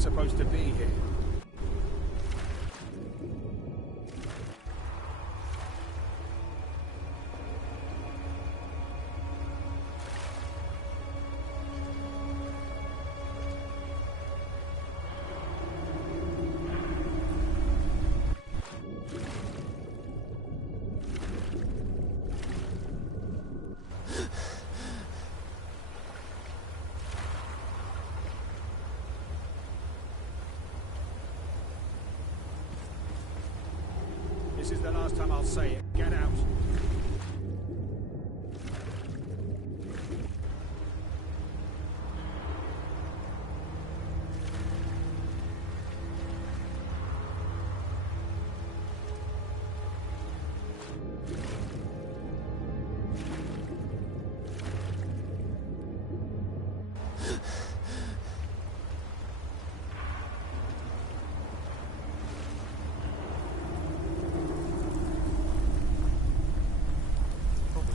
not supposed to be here. This is the last time I'll say it. Get out.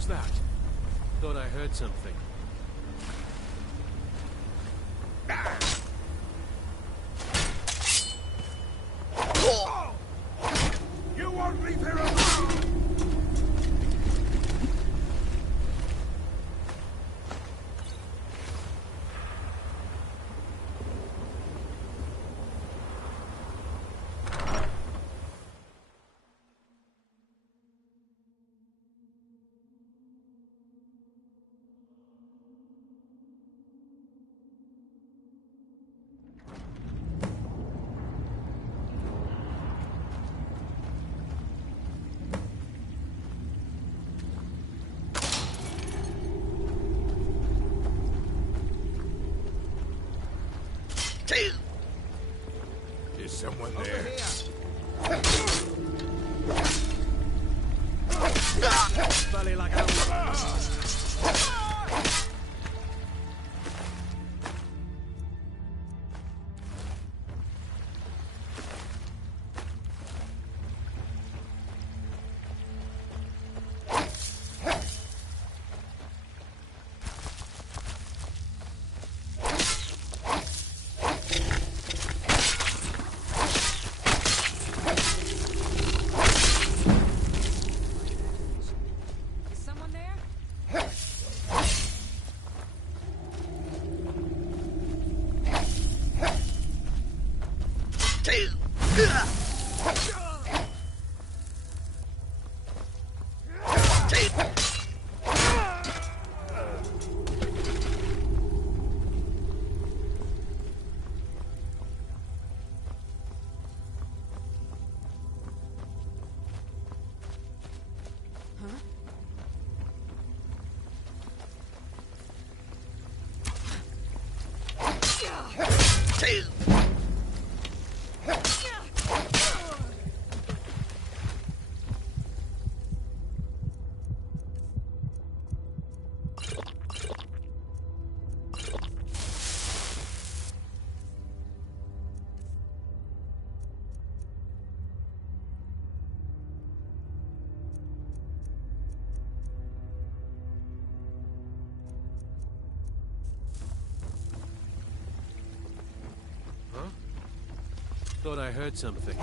That? Thought I heard something. You won't leave here alone! Is someone there? Belly like a... Thought I heard something.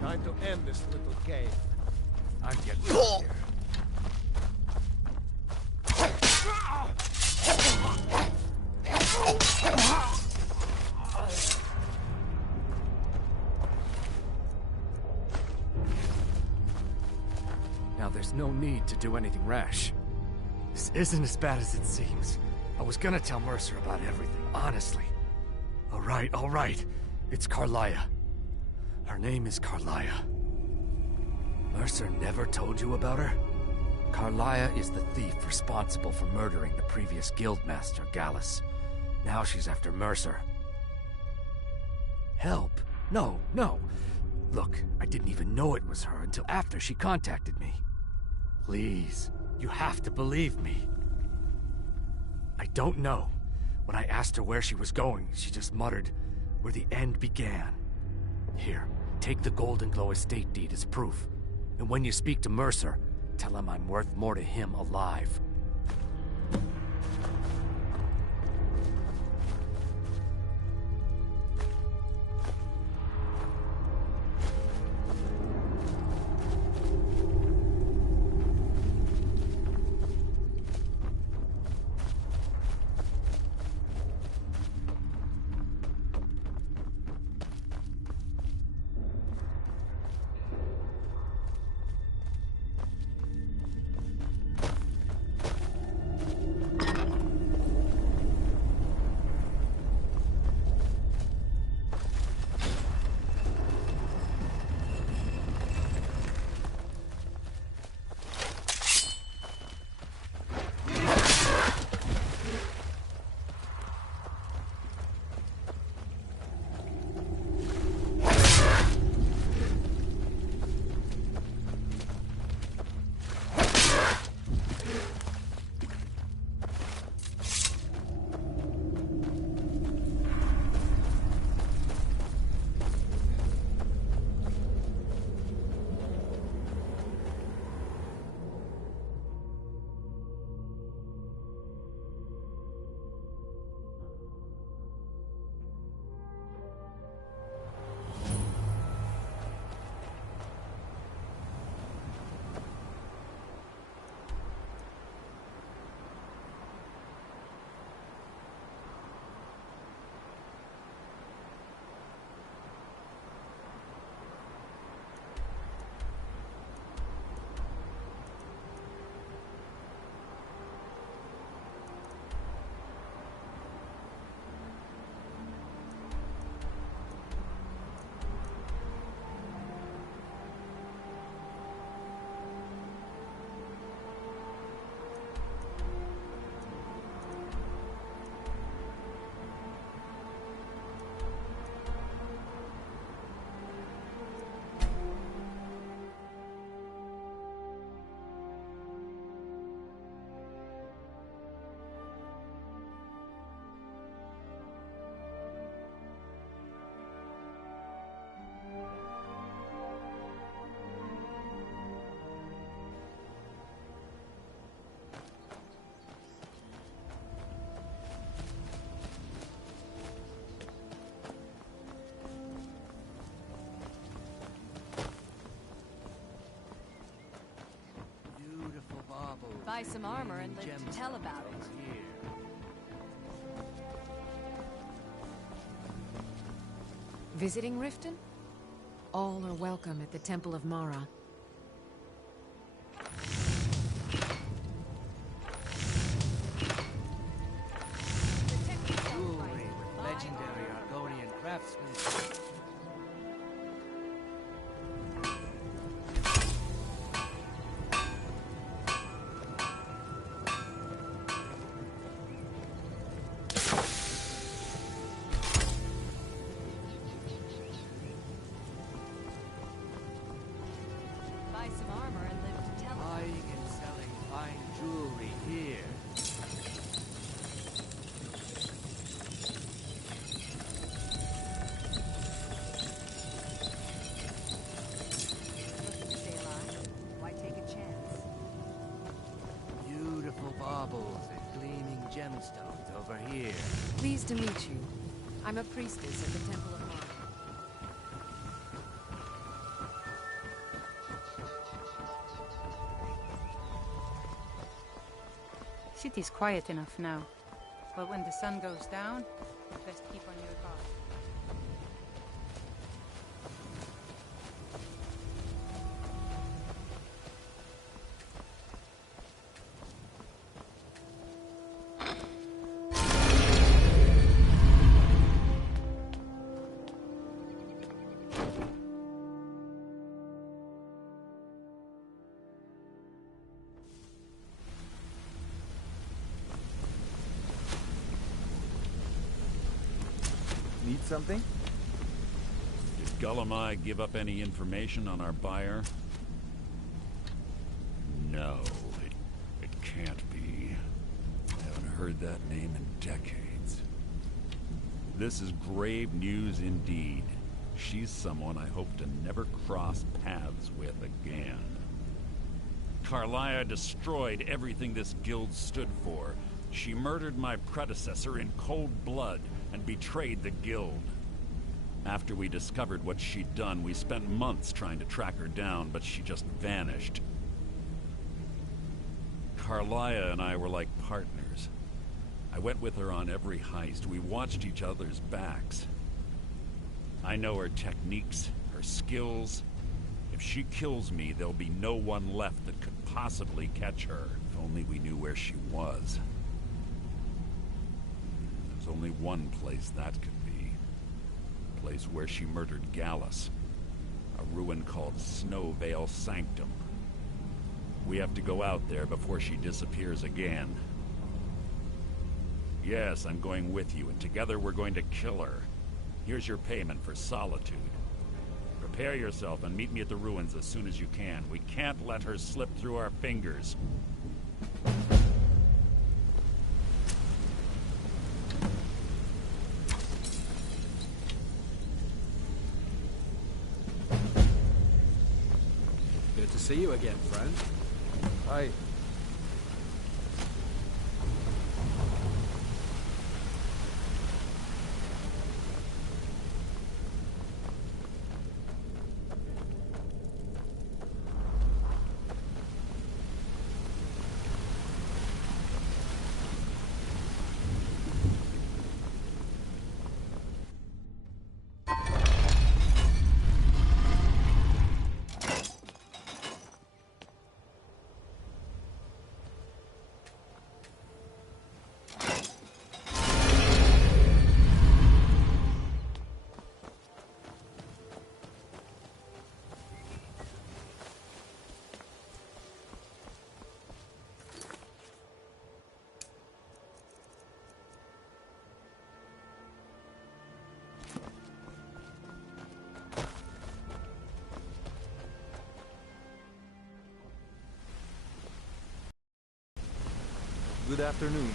Time to end this little game. I'm getting out here. Now there's no need to do anything rash. This isn't as bad as it seems. I was gonna tell Mercer about everything, honestly. All right. It's Carlia. Her name is Carlia. Mercer never told you about her? Carlia is the thief responsible for murdering the previous guildmaster, Gallus. Now she's after Mercer. Help? No, no. Look, I didn't even know it was her until after she contacted me. Please, you have to believe me. I don't know. When I asked her where she was going, she just muttered, "Where the end began." Here, take the Golden Glow estate deed as proof. And when you speak to Mercer, tell him I'm worth more to him alive. Buy some armor and live to tell about it. Visiting Riften? All are welcome at the Temple of Mara. Jewelry with legendary Argonian craftsmanship. Buy some armor and live to tell about it. Buying and selling fine jewelry here. Looking to stay alive? Why take a chance? Beautiful baubles and gleaming gemstones over here. Pleased to meet you. I'm a priestess at the Temple of Mara. City's quiet enough now, but when the sun goes down, best keep on your guard. something? Did Gullamai give up any information on our buyer? No, it can't be. I haven't heard that name in decades. This is grave news indeed. She's someone I hope to never cross paths with again. Carlia destroyed everything this guild stood for. She murdered my predecessor in cold blood and betrayed the guild. After we discovered what she'd done, we spent months trying to track her down, but she just vanished. Carlia and I were like partners. I went with her on every heist. We watched each other's backs. I know her techniques, her skills. If she kills me, there'll be no one left that could possibly catch her. If only we knew where she was. There's only one place that could be. The place where she murdered Gallus. A ruin called Snowvale Sanctum. We have to go out there before she disappears again. Yes, I'm going with you, and together we're going to kill her. Here's your payment for solitude. Prepare yourself and meet me at the ruins as soon as you can. We can't let her slip through our fingers. Good to see you again, friend. Hi. Good afternoon.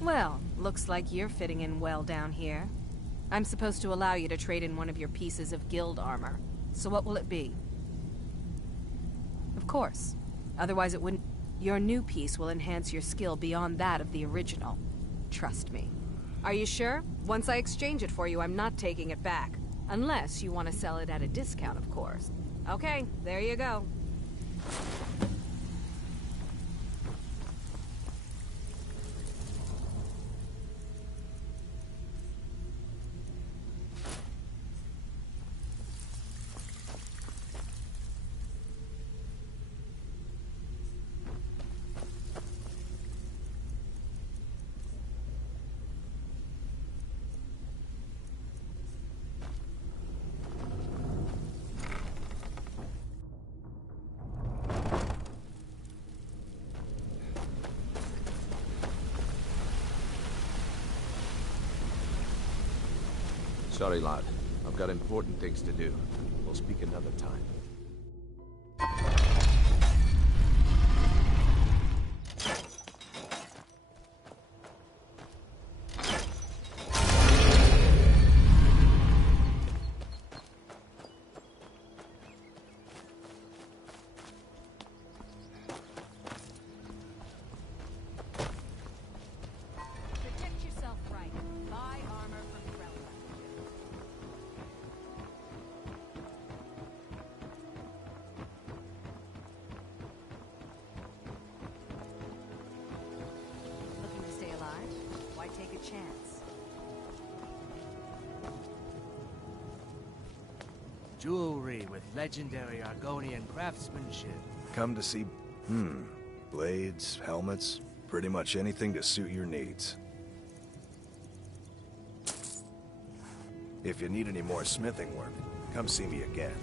Well, looks like you're fitting in well down here. I'm supposed to allow you to trade in one of your pieces of guild armor. So what will it be? Of course. Otherwise it wouldn't... Your new piece will enhance your skill beyond that of the original. Trust me. Are you sure? Once I exchange it for you, I'm not taking it back. Unless you want to sell it at a discount, of course. Okay, there you go. Sorry, lad. I've got important things to do. We'll speak another time. Protect yourself right. Buy armor from Krella. Looking to stay alive? Why take a chance? Jewelry with legendary Argonian craftsmanship. Come to see... Blades, helmets, pretty much anything to suit your needs. If you need any more smithing work, come see me again.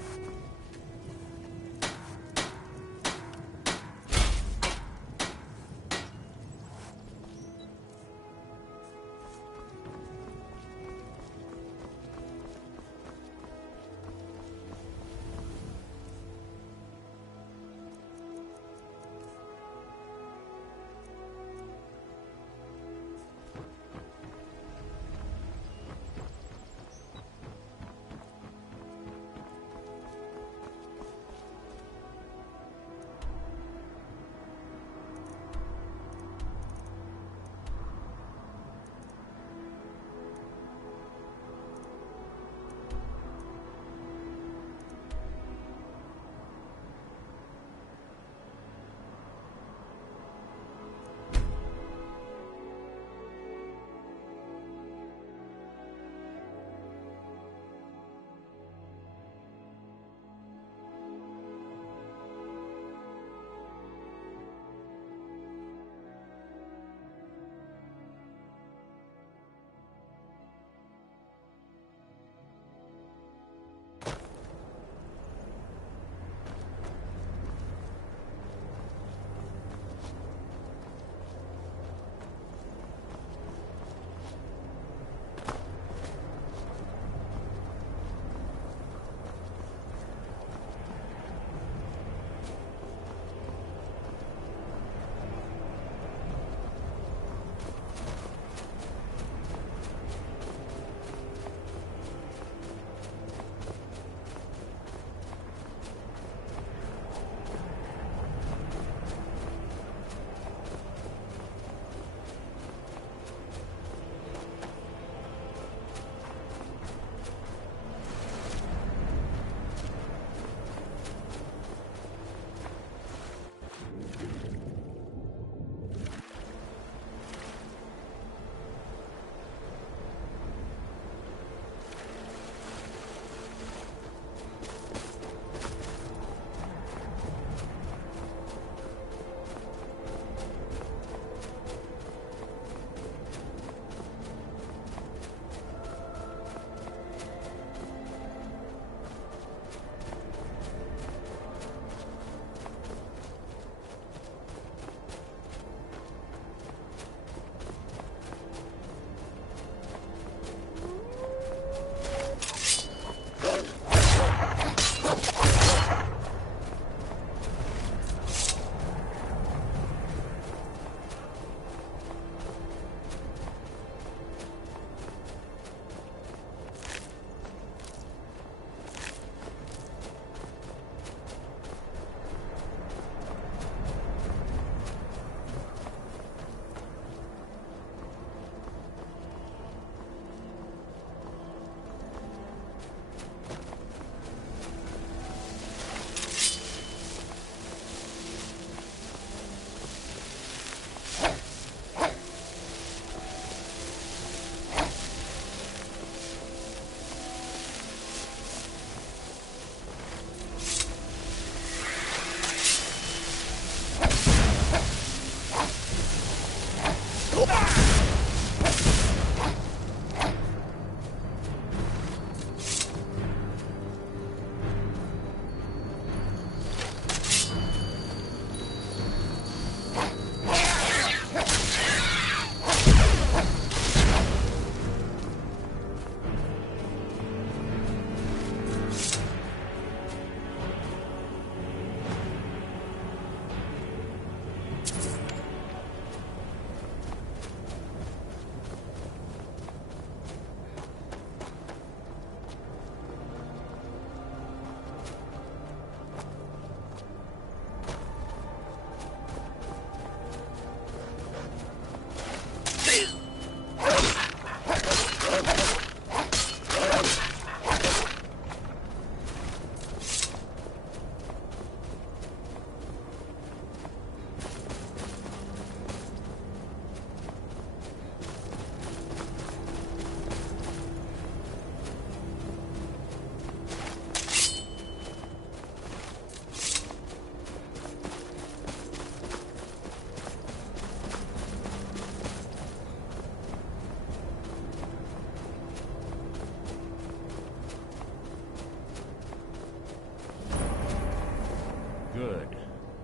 Good.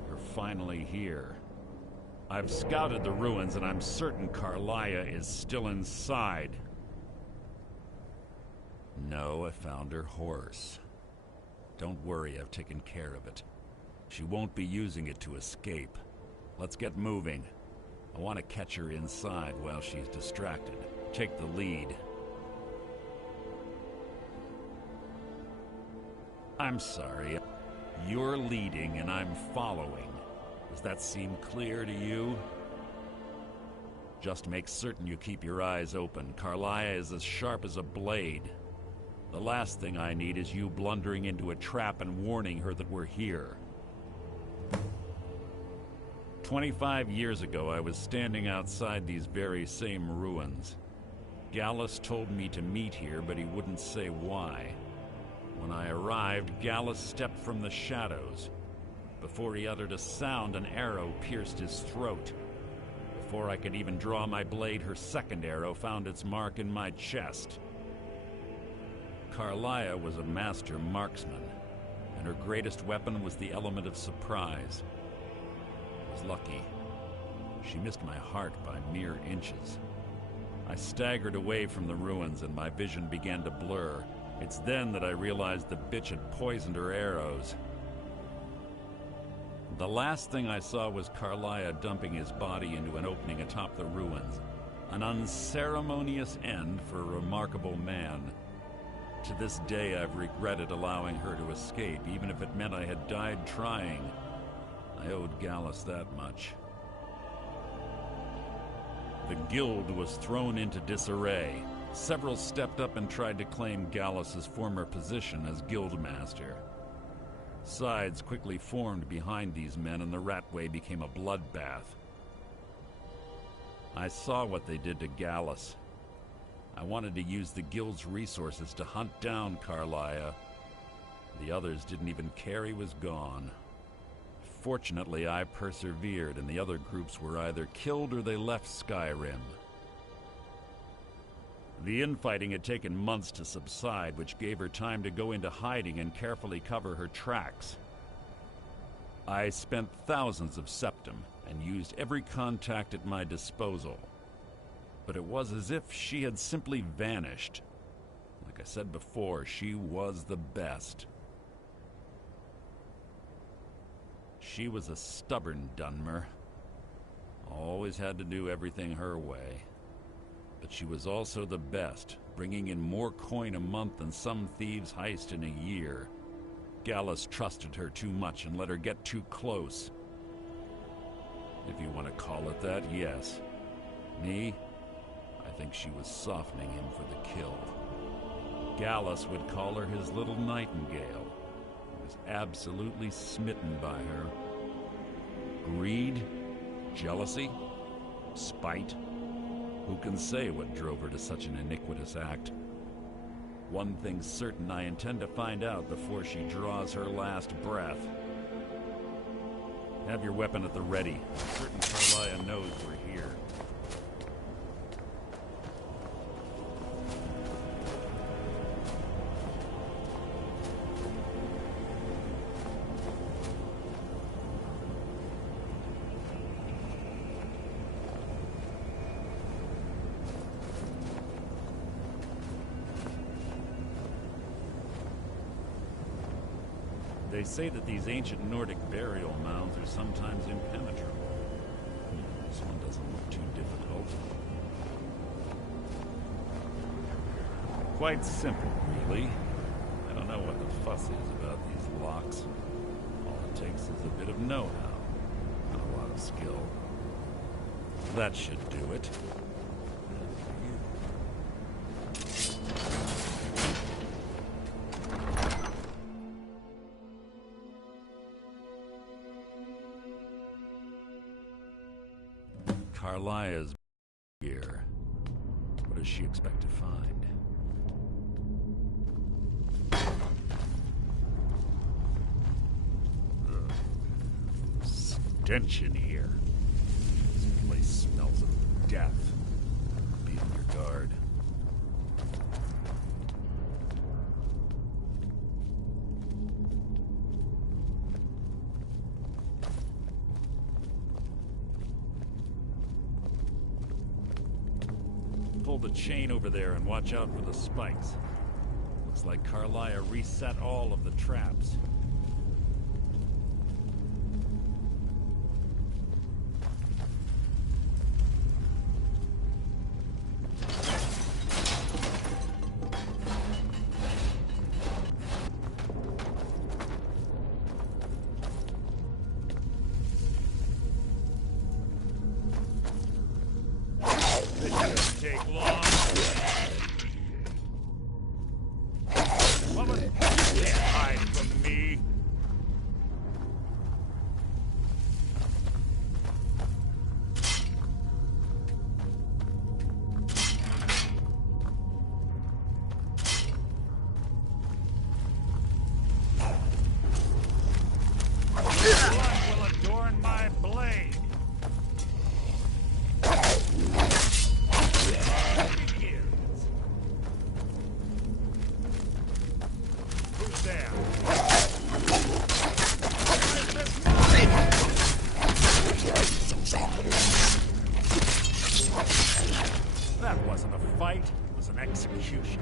You're finally here. I've scouted the ruins and I'm certain Carlia is still inside. No, I found her horse. Don't worry, I've taken care of it. She won't be using it to escape. Let's get moving. I want to catch her inside while she's distracted. Take the lead. I'm sorry. You're leading and I'm following. Does that seem clear to you? Just make certain you keep your eyes open. Carlia is as sharp as a blade. The last thing I need is you blundering into a trap and warning her that we're here. 25 years ago, I was standing outside these very same ruins. Gallus told me to meet here, but he wouldn't say why. When I arrived, Gallus stepped from the shadows. Before he uttered a sound, an arrow pierced his throat. Before I could even draw my blade, her second arrow found its mark in my chest. Carlia was a master marksman, and her greatest weapon was the element of surprise. I was lucky. She missed my heart by mere inches. I staggered away from the ruins and my vision began to blur. It's then that I realized the bitch had poisoned her arrows. The last thing I saw was Carlia dumping his body into an opening atop the ruins. An unceremonious end for a remarkable man. To this day, I've regretted allowing her to escape, even if it meant I had died trying. I owed Gallus that much. The guild was thrown into disarray. Several stepped up and tried to claim Gallus's former position as guildmaster. Sides quickly formed behind these men, and the Ratway became a bloodbath. I saw what they did to Gallus. I wanted to use the guild's resources to hunt down Carlia. The others didn't even care he was gone. Fortunately, I persevered, and the other groups were either killed or they left Skyrim. The infighting had taken months to subside, which gave her time to go into hiding and carefully cover her tracks. I spent thousands of septum and used every contact at my disposal. But it was as if she had simply vanished. Like I said before, she was the best. She was a stubborn Dunmer. Always had to do everything her way. But she was also the best, bringing in more coin a month than some thieves heist in a year. Gallus trusted her too much and let her get too close. If you want to call it that, yes. Me? I think she was softening him for the kill. Gallus would call her his little nightingale. He was absolutely smitten by her. Greed? Jealousy? Spite? Who can say what drove her to such an iniquitous act? One thing's certain, I intend to find out before she draws her last breath. Have your weapon at the ready. I'm certain Carlia knows we're here. They say that these ancient Nordic burial mounds are sometimes impenetrable. This one doesn't look too difficult. Quite simple, really. I don't know what the fuss is about these locks. All it takes is a bit of know-how, and a lot of skill. That should do it. Carlia's here. What does she expect to find? Ugh. Stench in here. This place smells of death. Be on your guard. the chain over there and watch out for the spikes. Looks like Carlia reset all of the traps. Take long. Woman, you can't hide from me. Blood will adorn my blade. Who's there? That wasn't a fight, it was an execution.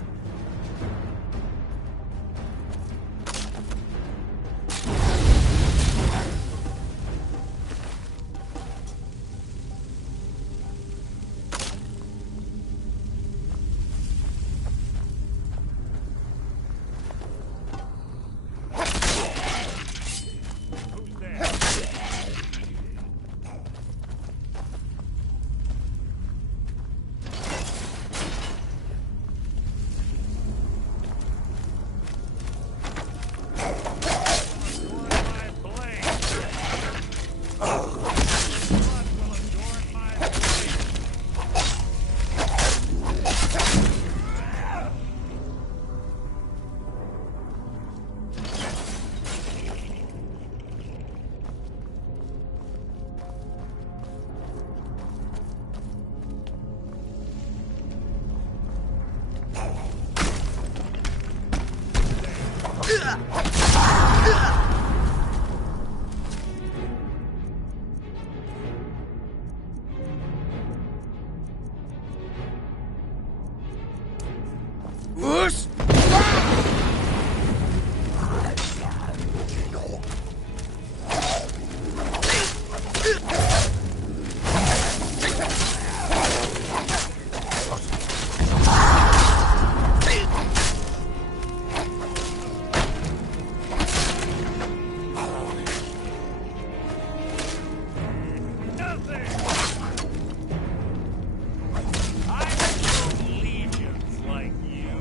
Who's there? My blade. Blood will adorn my blade. Whoosh! Nothing! I know legions like you.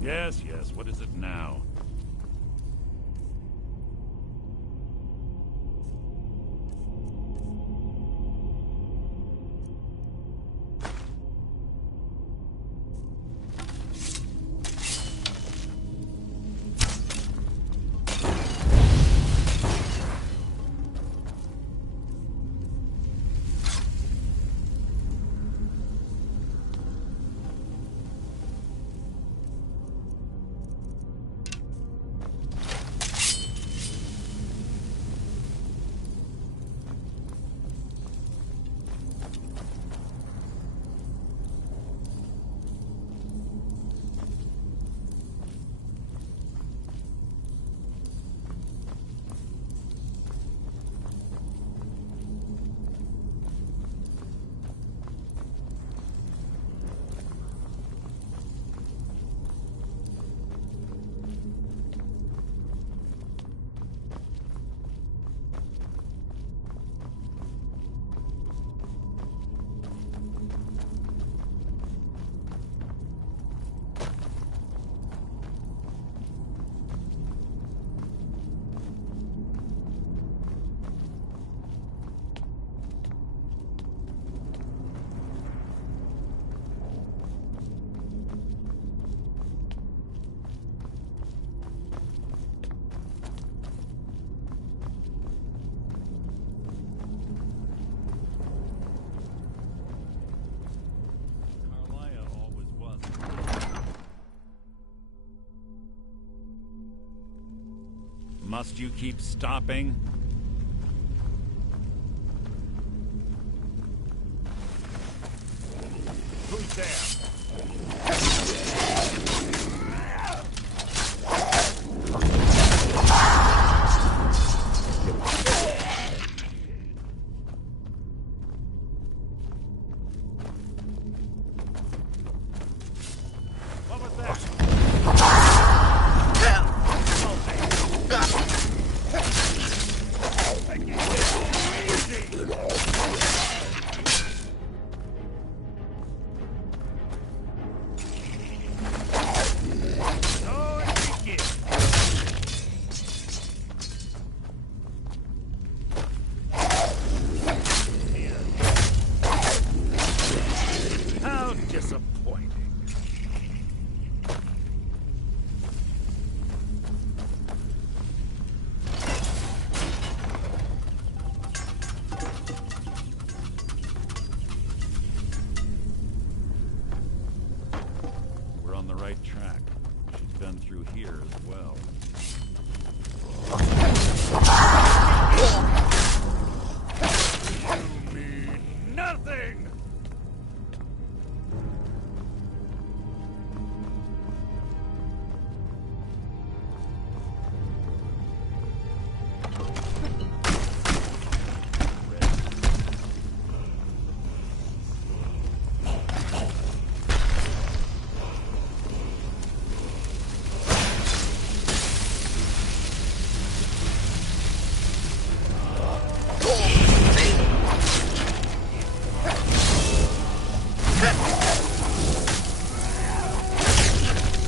Yes, yes, what is it now? Must you keep stopping? Who's there? What was that? How disappointing. We're on the right track. She's been through here as well. You mean nothing!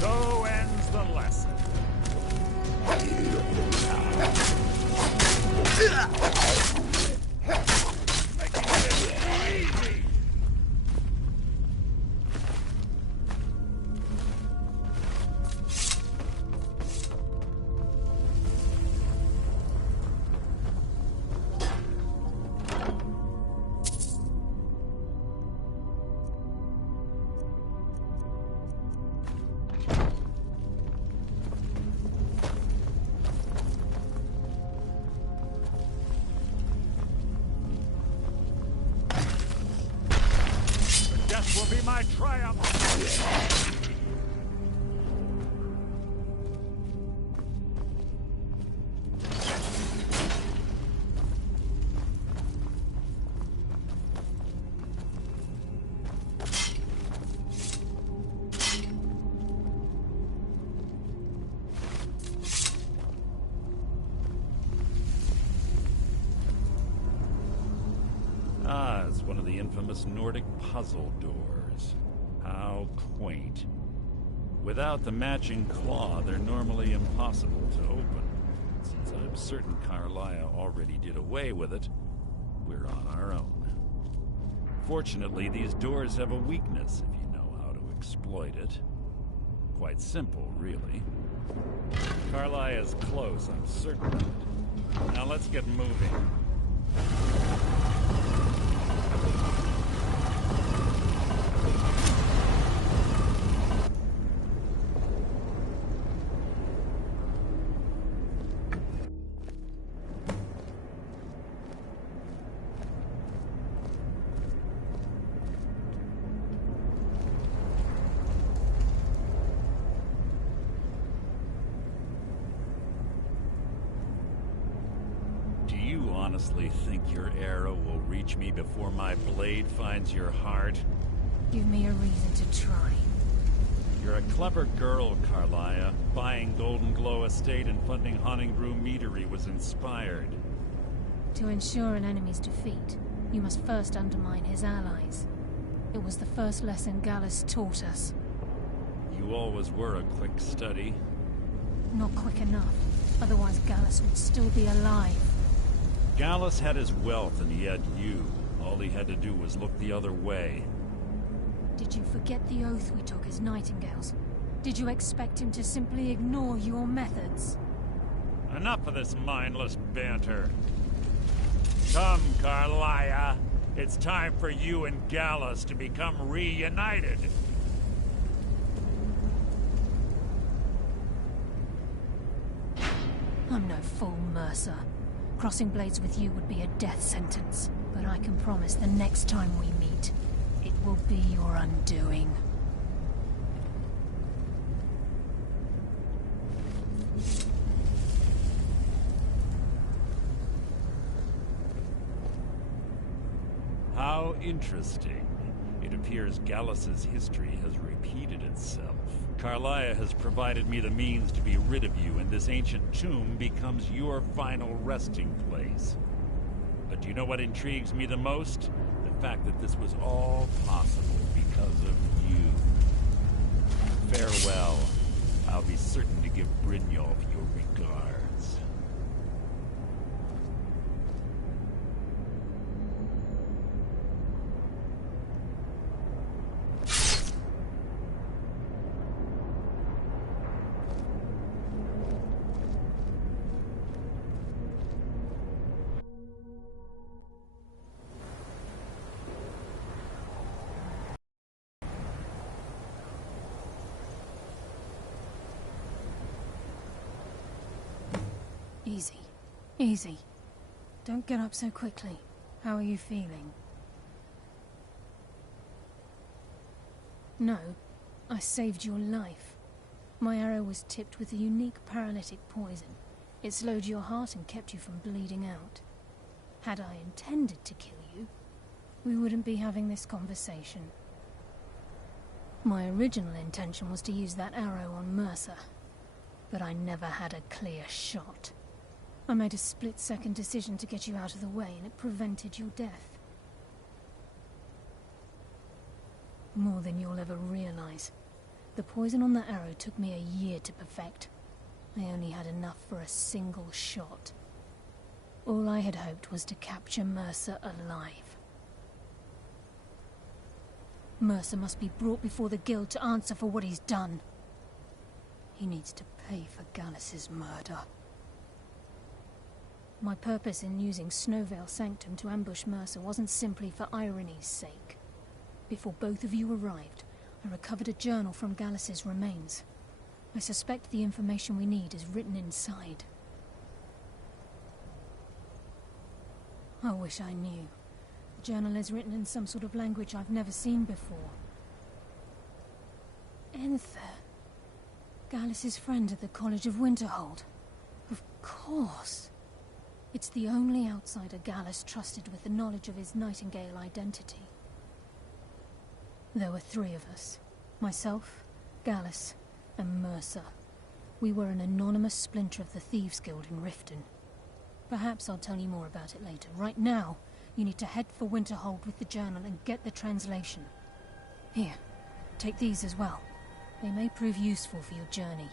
So ends the lesson. Making it easy. Death will be my triumph. Ah, it's one of the infamous Nordic puzzle doors. How quaint. Without the matching claw, they're normally impossible to open. Since I'm certain Carlia already did away with it, we're on our own. Fortunately, these doors have a weakness if you know how to exploit it. Quite simple, really. Carlia is close, I'm certain of it. Now let's get moving. Do you honestly think your arrow will reach me before my blade finds your heart? Give me a reason to try. You're a clever girl, Carlia. Buying Golden Glow Estate and funding Honningbrew Meadery was inspired. To ensure an enemy's defeat, you must first undermine his allies. It was the first lesson Gallus taught us. You always were a quick study. Not quick enough, otherwise Gallus would still be alive. Gallus had his wealth and he had you. All he had to do was look the other way. Did you forget the oath we took as Nightingales? Did you expect him to simply ignore your methods? Enough of this mindless banter. Come, Carlia. It's time for you and Gallus to become reunited. I'm no fool, Mercer. Crossing blades with you would be a death sentence. But I can promise the next time we meet, it will be your undoing. How interesting. It appears Gallus's history has repeated itself. Carlia has provided me the means to be rid of you, and this ancient tomb becomes your final resting place. But do you know what intrigues me the most? The fact that this was all possible because of you. Farewell. I'll be certain to give Brynjolf your regards. Easy. Easy. Don't get up so quickly. How are you feeling? No, I saved your life. My arrow was tipped with a unique paralytic poison. It slowed your heart and kept you from bleeding out. Had I intended to kill you, we wouldn't be having this conversation. My original intention was to use that arrow on Mercer, but I never had a clear shot. I made a split-second decision to get you out of the way, and it prevented your death. More than you'll ever realize. The poison on that arrow took me a year to perfect. I only had enough for a single shot. All I had hoped was to capture Mercer alive. Mercer must be brought before the Guild to answer for what he's done. He needs to pay for Gallus's murder. My purpose in using Snowvale Sanctum to ambush Mercer wasn't simply for irony's sake. Before both of you arrived, I recovered a journal from Gallus's remains. I suspect the information we need is written inside. I wish I knew. The journal is written in some sort of language I've never seen before. Enther. Gallus's friend at the College of Winterhold. Of course. It's the only outsider Gallus trusted with the knowledge of his Nightingale identity. There were 3 of us. Myself, Gallus, and Mercer. We were an anonymous splinter of the Thieves Guild in Riften. Perhaps I'll tell you more about it later. Right now, you need to head for Winterhold with the journal and get the translation. Here, take these as well. They may prove useful for your journey.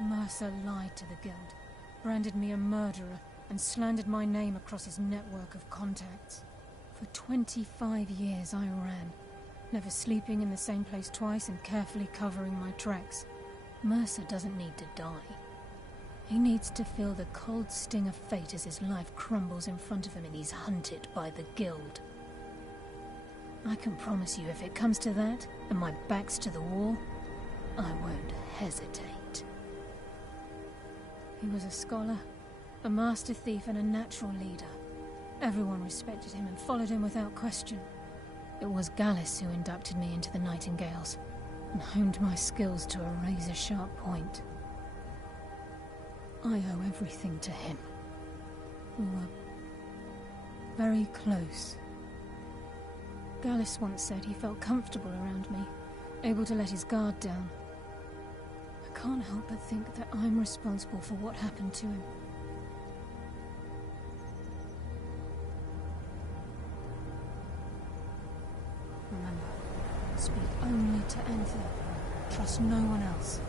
Mercer lied to the Guild, branded me a murderer, and slandered my name across his network of contacts. For 25 years I ran, never sleeping in the same place twice and carefully covering my tracks. Mercer doesn't need to die. He needs to feel the cold sting of fate as his life crumbles in front of him and he's hunted by the Guild. I can promise you if it comes to that, and my back's to the wall, I won't hesitate. He was a scholar, a master thief and a natural leader. Everyone respected him and followed him without question. It was Gallus who inducted me into the Nightingales, and honed my skills to a razor-sharp point. I owe everything to him. We were very close. Gallus once said he felt comfortable around me, able to let his guard down. I can't help but think that I'm responsible for what happened to him. Remember, speak only to Enther. Trust no one else.